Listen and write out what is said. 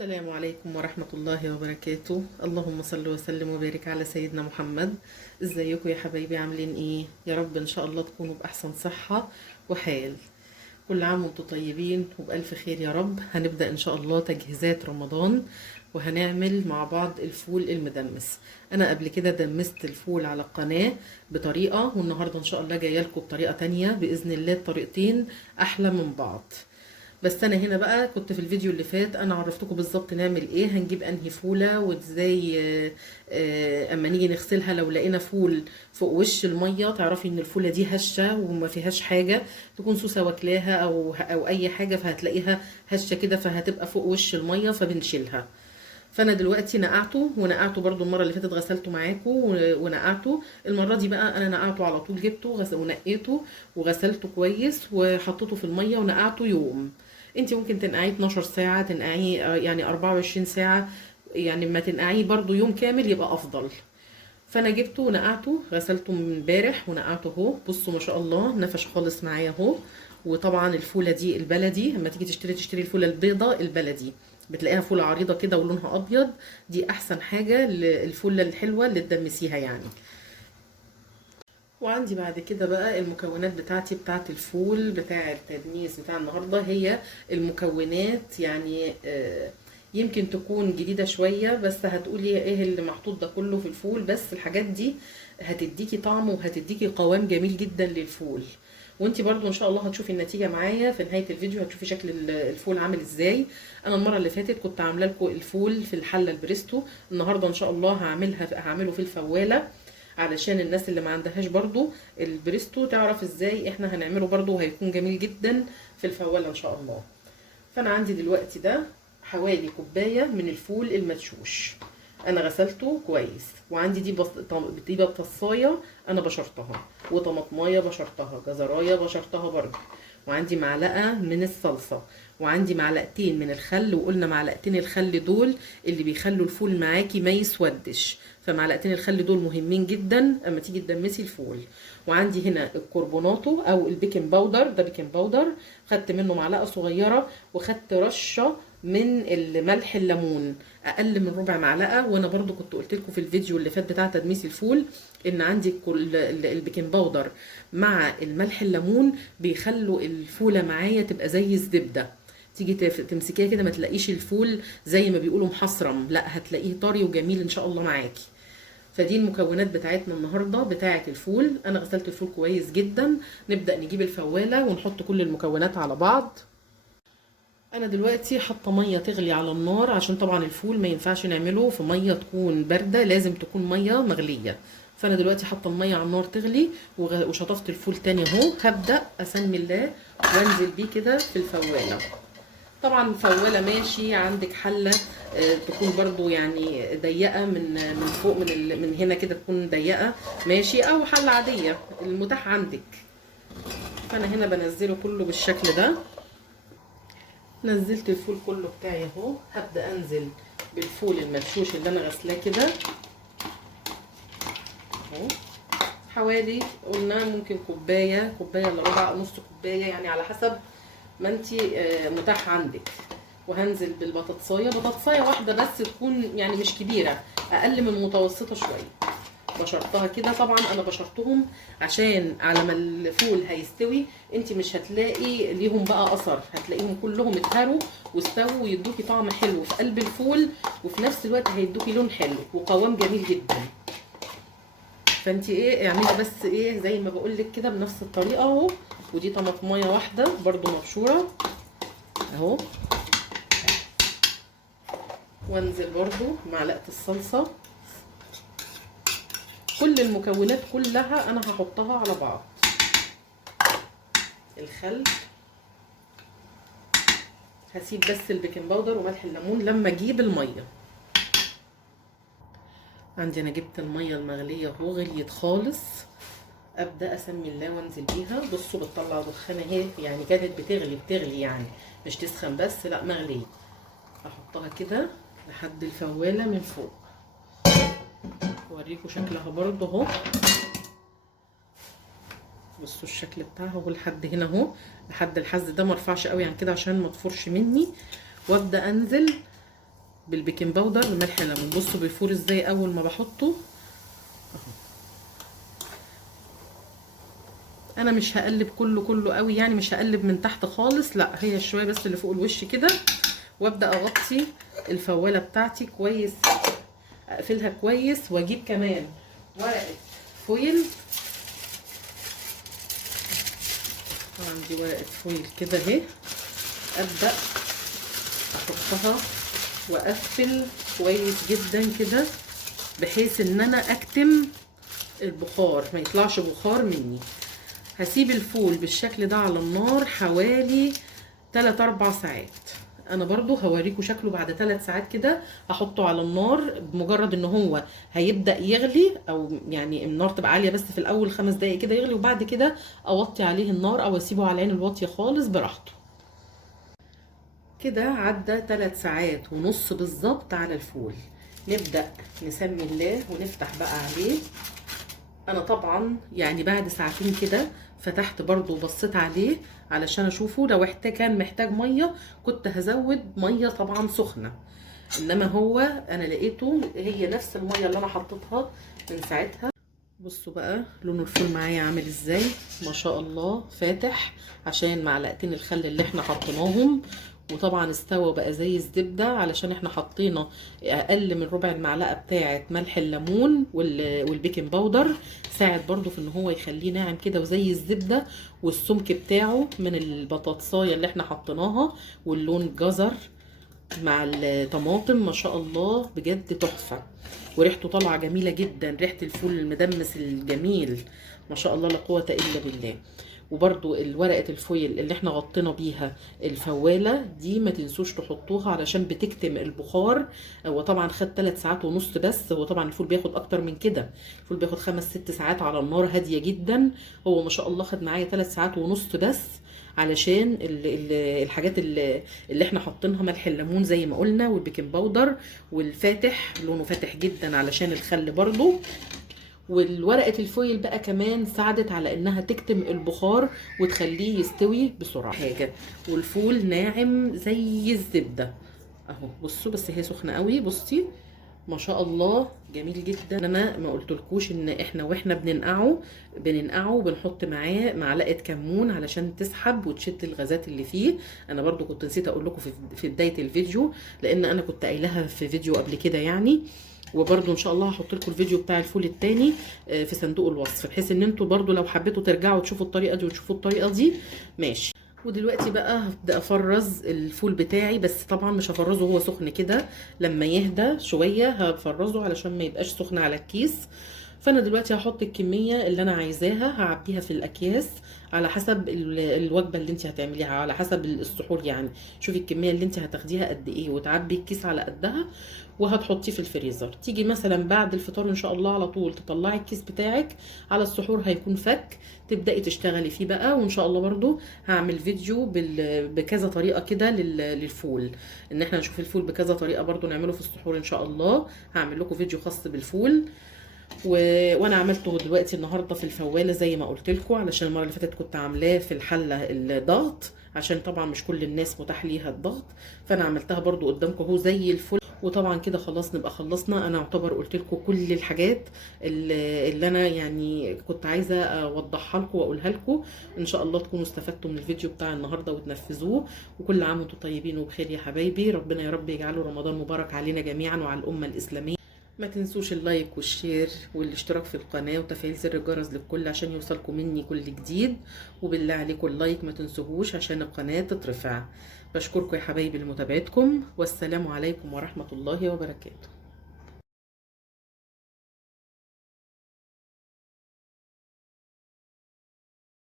السلام عليكم ورحمة الله وبركاته. اللهم صل وسلم وبارك على سيدنا محمد. ازيكم يا حبايبي، عاملين ايه؟ يا رب ان شاء الله تكونوا بأحسن صحة وحال. كل عام وانتم طيبين وبألف خير يا رب. هنبدأ ان شاء الله تجهيزات رمضان، وهنعمل مع بعض الفول المدمس. انا قبل كده دمست الفول على القناة بطريقة، والنهاردة ان شاء الله جاية لكم بطريقة تانية بإذن الله. الطريقتين احلى من بعض. بس انا هنا بقى كنت في الفيديو اللي فات انا عرفتكم بالظبط نعمل ايه، هنجيب انهي فوله وازاي. اما نيجي نغسلها لو لقينا فول فوق وش الميه تعرفي ان الفوله دي هشه وما فيهاش حاجه، تكون سوسه واكلاها او اي حاجه، فهتلاقيها هشه كده فهتبقى فوق وش الميه فبنشيلها. فانا دلوقتي ونقعته برضو المره اللي فاتت غسلته معاكم ونقعته. المره دي بقى انا نقعته على طول، جبته ونقيته وغسلته كويس وحطيته في الميه ونقعته يوم. انت ممكن تنقعيه 12 ساعه، تنقعيه يعني 24 ساعه، يعني ما تنقعيه برضو يوم كامل يبقى افضل. فانا جبته ونقعته، غسلته من امبارح ونقعته اهو. بصوا ما شاء الله نفش خالص معايا اهو. وطبعا الفوله دي البلدي، لما تيجي تشتري الفوله البيضه البلدي بتلاقيها فوله عريضه كده ولونها ابيض، دي احسن حاجه الفوله الحلوه اللي تدمسيها يعني. وعندي بعد كده بقى المكونات بتاعتي بتاعت الفول بتاع التدميس بتاع النهارده. هي المكونات يعني يمكن تكون جديدة شوية، بس هتقولي ايه اللي محطوط ده كله في الفول؟ بس الحاجات دي هتديكي طعم وهتديكي قوام جميل جدا للفول. وانتي برضو ان شاء الله هتشوفي النتيجة معايا في نهاية الفيديو، هتشوفي شكل الفول عامل ازاي. انا المرة اللي فاتت كنت عاملة لكم الفول في الحلة البريستو، النهاردة ان شاء الله هعمله في الفوالة، علشان الناس اللي ما عندهاش برضو البريستو تعرف ازاي احنا هنعمله برضو، وهيكون جميل جدا في الفوالة ان شاء الله. فانا عندي دلوقتي ده حوالي كوباية من الفول المدشوش، انا غسلته كويس. وعندي دي بطاطسايه انا بشرتها، وطماطمايه بشرتها، جزرايه بشرتها برضو. وعندي معلقه من الصلصه، وعندي معلقتين من الخل. وقلنا معلقتين الخل دول اللي بيخلوا الفول معاكي ما يسودش، فمعلقتين الخل دول مهمين جدا اما تيجي تدمسي الفول. وعندي هنا الكربوناتو او البيكنج باودر، ده بيكنج باودر خدت منه معلقه صغيره، وخدت رشه من الملح الليمون اقل من ربع معلقه. وانا برضو كنت قلت لكم في الفيديو اللي فات بتاع تدميس الفول ان عندي البيكنج باودر مع الملح الليمون بيخلوا الفوله معايا تبقى زي الزبده، تيجي تمسكيها كده ما تلاقيش الفول زي ما بيقولوا محصرم، لا هتلاقيه طري وجميل ان شاء الله معاكي. فدي المكونات بتاعتنا النهارده بتاعه الفول. انا غسلت الفول كويس جدا. نبدا نجيب الفواله ونحط كل المكونات على بعض. انا دلوقتي حاطه ميه تغلي على النار، عشان طبعا الفول ما ينفعش نعمله في ميه تكون بارده، لازم تكون ميه مغليه. فانا دلوقتي حاطه الميه على النار تغلي، وشطفت الفول تاني اهو. هبدا اسمي الله وانزل بيه كده في الفواله. طبعا فواله ماشي، عندك حله تكون برضو يعني ضيقه من فوق من هنا كده تكون ضيقه ماشي، او حله عاديه المتاح عندك. فانا هنا بنزله كله بالشكل ده. نزلت الفول كله بتاعي اهو. هبدا انزل بالفول المدشوش اللي انا غسلاه كده اهو. حوالي قلنا ممكن كوبايه الا ربع، نص كوبايه يعني على حسب ما انتي متاح عندك. وهنزل بطاطسايه واحده بس، تكون يعني مش كبيره، اقل من متوسطه شويه. بشرتها كده، طبعا انا بشرتهم عشان على ما الفول هيستوي انت مش هتلاقي ليهم بقى اثر، هتلاقيهم كلهم اتهروا واستووا ويدوكي طعم حلو في قلب الفول، وفي نفس الوقت هيدوكي لون حلو وقوام جميل جدا. فانت اعملي بس زي ما بقول لك كده بنفس الطريقه اهو. ودي طماطمايه واحده برده مبشوره اهو. وانزل برده معلقه الصلصه. كل المكونات كلها انا هحطها على بعض. الخل هسيب بس البيكنج باودر وملح الليمون لما اجيب الميه. عندي انا جبت الميه المغليه اهو، غليت خالص. ابدا اسمي الله وانزل بيها. بصوا بتطلع دخان اهي، يعني كانت بتغلي يعني مش تسخن بس، لا مغليه. احطها كده لحد الفواله من فوق. اوريكم شكلها برضه اهو. بصوا الشكل بتاعها اهو لحد هنا اهو، لحد الحز ده. مرفعش قوي عن كده عشان ما تفرش مني. وابدا انزل بالبيكنج باودر وملح ليمون. بصوا بيفور ازاي اول ما بحطه اهو. انا مش هقلب كله قوي يعني، مش هقلب من تحت خالص، لا هي شويه بس اللي فوق الوش كده. وابدا اغطي الفواله بتاعتي كويس، اقفلها كويس، واجيب كمان ورقه فويل. عندي ورقه فويل كده اهي، ابدا احطها واقفل كويس جدا كده، بحيث ان انا اكتم البخار، ما يطلعش بخار مني. هسيب الفول بالشكل ده على النار حوالي 3-4 ساعات. انا برضو هوريكم شكله بعد 3 ساعات كده. هحطه على النار، بمجرد ان هو هيبدأ يغلي، او يعني النار تبقى عالية بس في الاول 5 دقايق كده يغلي، وبعد كده اوطي عليه النار او اسيبه على العين الواطية خالص براحته. كده عدى 3 ساعات ونص بالظبط على الفول. نبدأ نسمي الله ونفتح بقى عليه. انا طبعا يعني بعد ساعتين كده فتحت برضو وبصيت عليه علشان اشوفه، لو كان محتاج ميه كنت هزود ميه طبعا سخنه، انما هو انا لقيته هي نفس الميه اللي انا حطيتها من ساعتها. بصوا بقى لون الفول معايا عامل ازاي، ما شاء الله فاتح، عشان معلقتين الخل اللي احنا حطيناهم. وطبعا استوى بقى زي الزبده علشان احنا حطينا اقل من ربع المعلقه بتاعه ملح الليمون والبيكنج باودر، ساعد برضو في ان هو يخليه ناعم كده وزي الزبده. والسمك بتاعه من البطاطسايه اللي احنا حطيناها، واللون جزر مع الطماطم، ما شاء الله بجد تحفه. وريحته طالعه جميله جدا، ريحه الفول المدمس الجميل، ما شاء الله لا قوه الا بالله. وبرده ورقه الفويل اللي احنا غطينا بيها الفواله دي ما تنسوش تحطوها علشان بتكتم البخار. هو طبعا خد 3 ساعات ونص بس، هو طبعا الفول بياخد اكتر من كده، الفول بياخد 5-6 ساعات على النار هاديه جدا. هو ما شاء الله خد معايا 3 ساعات ونص بس، علشان الحاجات اللي احنا حاطينها، ملح الليمون زي ما قلنا والبيكنج باودر والفاتح، لونه فاتح جدا علشان الخل برضو. والورقه الفويل بقى كمان ساعدت على انها تكتم البخار وتخليه يستوي بسرعه حاجه. والفول ناعم زي الزبده اهو. بصوا بس هي سخنه قوي، بصي ما شاء الله جميل جدا. انا ما قلتلكوش ان احنا واحنا بننقعه بنحط معاه معلقه كمون علشان تسحب وتشد الغازات اللي فيه. انا برضو كنت نسيت اقول لكم في بدايه الفيديو، لان انا كنت قايلها في فيديو قبل كده يعني. وبرده ان شاء الله هحط لكم الفيديو بتاع الفول التاني في صندوق الوصف، بحيث ان انتوا برده لو حبيتوا ترجعوا تشوفوا الطريقه دي وتشوفوا الطريقه دي ماشي. ودلوقتي بقى هبدا افرز الفول بتاعي، بس طبعا مش هفرزه وهو سخن كده، لما يهدى شويه هفرزه علشان ما يبقاش سخن على الكيس. فانا دلوقتي هحط الكميه اللي انا عايزاها، هعبيها في الاكياس على حسب الوجبه اللي انت هتعمليها، على حسب السحور يعني. شوفي الكميه اللي انت هتاخديها قد ايه وتعبي الكيس على قدها، وهتحطيه في الفريزر. تيجي مثلا بعد الفطار ان شاء الله على طول تطلعي الكيس بتاعك، على السحور هيكون فك، تبداي تشتغلي فيه بقى. وان شاء الله برضو هعمل فيديو بكذا طريقه كده للفول، ان احنا نشوف الفول بكذا طريقه برضو نعمله في السحور ان شاء الله. هعمل لكم فيديو خاص بالفول. وانا عملته دلوقتي النهارده في الفواله زي ما قلت لكم، علشان المره اللي فاتت كنت عاملاه في الحله الضغط، عشان طبعا مش كل الناس متاح ليها الضغط، فانا عملتها برضو قدامكم اهو زي الفل. وطبعا كده خلاص نبقى خلصنا. انا اعتبر قلت لكم كل الحاجات اللي انا يعني كنت عايزه اوضحها لكم واقولها لكم. ان شاء الله تكونوا استفدتوا من الفيديو بتاع النهارده وتنفذوه. وكل عام وانتم طيبين وبخير يا حبايبي، ربنا يا رب يجعله رمضان مبارك علينا جميعا وعلى الامه الاسلاميه. ما تنسوش اللايك والشير والاشتراك في القناة وتفعيل زر الجرس للكل عشان يوصلكم مني كل جديد. وبالله عليكم اللايك ما تنسوهوش عشان القناة تترفع. بشكركم يا حبايبي لمتابعتكم، والسلام عليكم ورحمة الله وبركاته.